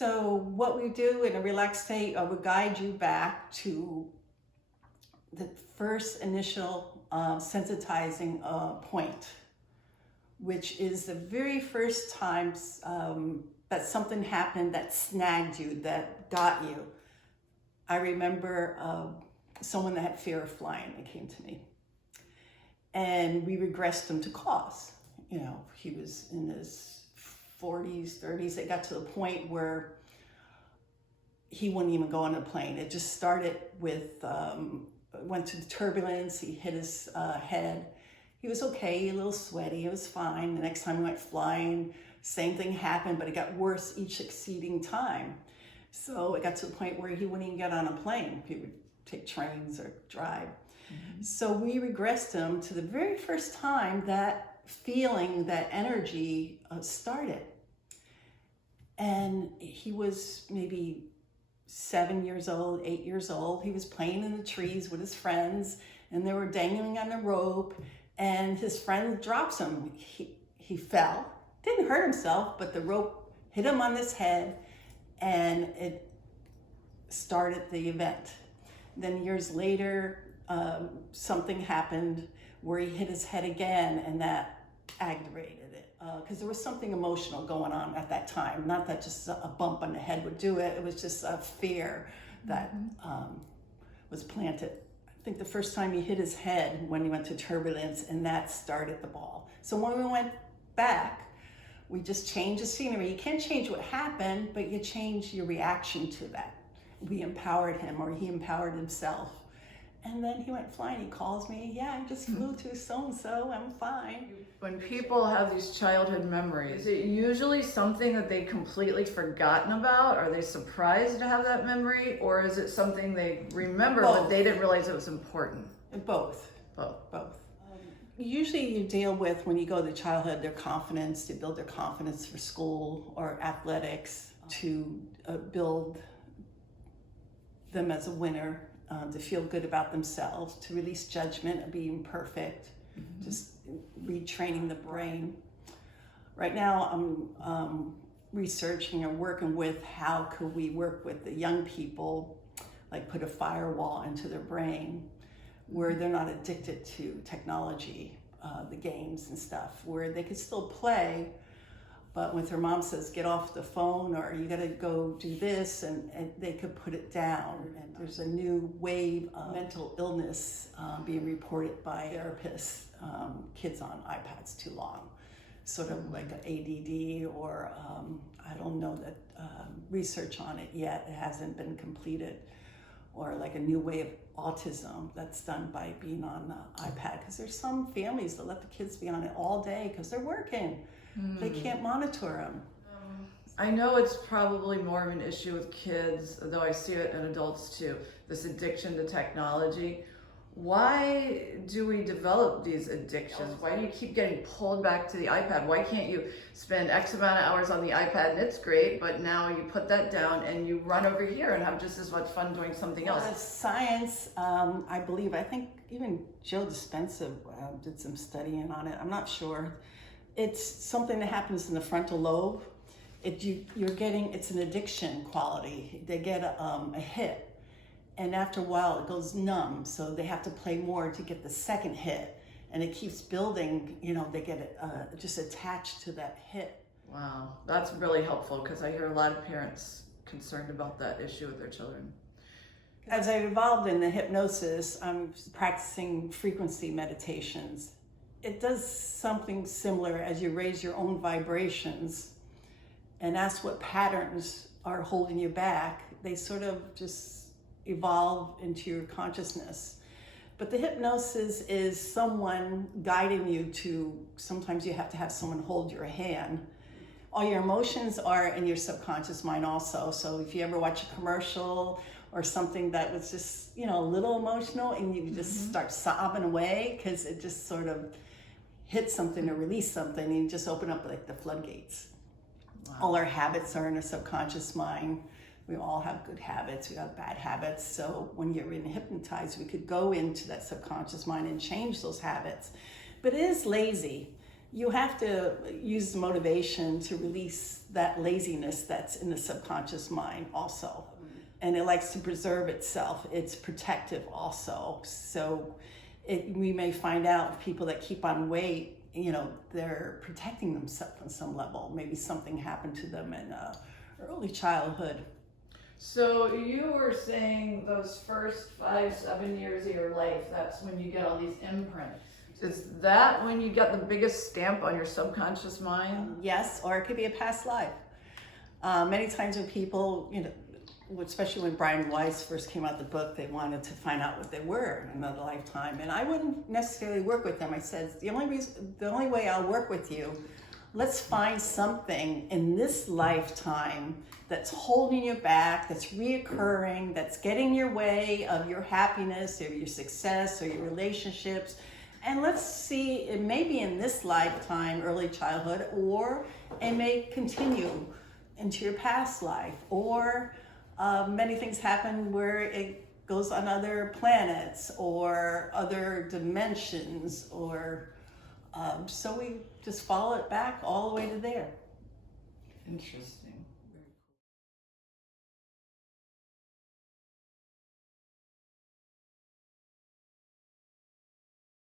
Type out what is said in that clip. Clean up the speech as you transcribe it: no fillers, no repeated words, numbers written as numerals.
So what we do in a relaxed state, I would guide you back to the first initial sensitizing point, which is the very first times that something happened that snagged you, that got you. I remember someone that had fear of flying that came to me, and we regressed him to cause. You know, he was in his 40s, 30s. It got to the point where he wouldn't even go on a plane. It just started with, went to turbulence, he hit his head. He was okay, a little sweaty, it was fine. The next time he went flying, same thing happened, but it got worse each succeeding time. So it got to the point where he wouldn't even get on a plane. He would take trains or drive. Mm-hmm. So we regressed him to the very first time that feeling, that energy started. And he was maybe 7 years old, 8 years old. He was playing in the trees with his friends, and they were dangling on the rope, and his friend drops him. He fell, didn't hurt himself, but the rope hit him on his head, and it started the event. Then years later, something happened where he hit his head again, and that aggravated it. Because there was something emotional going on at that time. Not that just a bump on the head would do it. It was just a fear that was planted. I think the first time he hit his head when he went to turbulence, and that started the ball. So when we went back, we just changed the scenery. You can't change what happened, but you change your reaction to that. We empowered him, or he empowered himself. And then he went flying. He calls me, yeah, I just flew to so-and-so, I'm fine. When people have these childhood memories, is it usually something that they completely forgotten about? Are they surprised to have that memory? Or is it something they remember, but they didn't realize it was important? Both. Both. Usually you deal with, when you go to childhood, their confidence, to build their confidence for school or athletics, to build them as a winner. To feel good about themselves, to release judgment of being perfect, just retraining the brain. Right now I'm researching or working with how could we work with the young people, like put a firewall into their brain where they're not addicted to technology, the games and stuff, where they could still play, but when their mom says, get off the phone, or you gotta go do this, and they could put it down. And there's a new wave of mental illness being reported by therapists, kids on iPads too long, sort of like an ADD, or I don't know that research on it yet, it hasn't been completed, or like a new way of autism that's done by being on the iPad, because there's some families that let the kids be on it all day because they're working. They can't monitor them. I know it's probably more of an issue with kids, though I see it in adults too, this addiction to technology. Why do we develop these addictions? Why do you keep getting pulled back to the iPad? Why can't you spend X amount of hours on the iPad and it's great, but now you put that down and you run over here and have just as much fun doing something else? Science, I believe, I think even Joe Dispenza did some studying on it. I'm not sure. It's something that happens in the frontal lobe. It's an addiction quality. They get a hit, and after a while it goes numb, so they have to play more to get the second hit, and it keeps building. You know, they get just attached to that hit. Wow, that's really helpful, because I hear a lot of parents concerned about that issue with their children. As I evolved in the hypnosis, I'm practicing frequency meditations. It does something similar as you raise your own vibrations and ask what patterns are holding you back. They sort of just evolve into your consciousness. But the hypnosis is someone guiding you to, sometimes you have to have someone hold your hand. All your emotions are in your subconscious mind also. So if you ever watch a commercial or something that was just, a little emotional, and you just start sobbing away because it just sort of hit something or release something, and you just open up like the floodgates. Wow. All our habits are in our subconscious mind. We all have good habits, we have bad habits. So when you're hypnotized, we could go into that subconscious mind and change those habits. But it is lazy. you have to use motivation to release that laziness that's in the subconscious mind also. And it likes to preserve itself. It's protective also. So we may find out people that keep on weight, you know, they're protecting themselves on some level. Maybe something happened to them in early childhood. So you were saying those first 5-7 years of your life, that's when you get all these imprints. Is that when you get the biggest stamp on your subconscious mind? Yes, or it could be a past life. Many times when people, you know, especially when Brian Weiss first came out the book, they wanted to find out what they were in another lifetime. And I wouldn't necessarily work with them. I said, the only way I'll work with you, let's find something in this lifetime that's holding you back, that's reoccurring, that's getting in your way of your happiness or your success or your relationships. And let's see, it may be in this lifetime, early childhood, or it may continue into your past life, or many things happen where it goes on other planets or other dimensions, or so we just follow it back all the way to there. Interesting.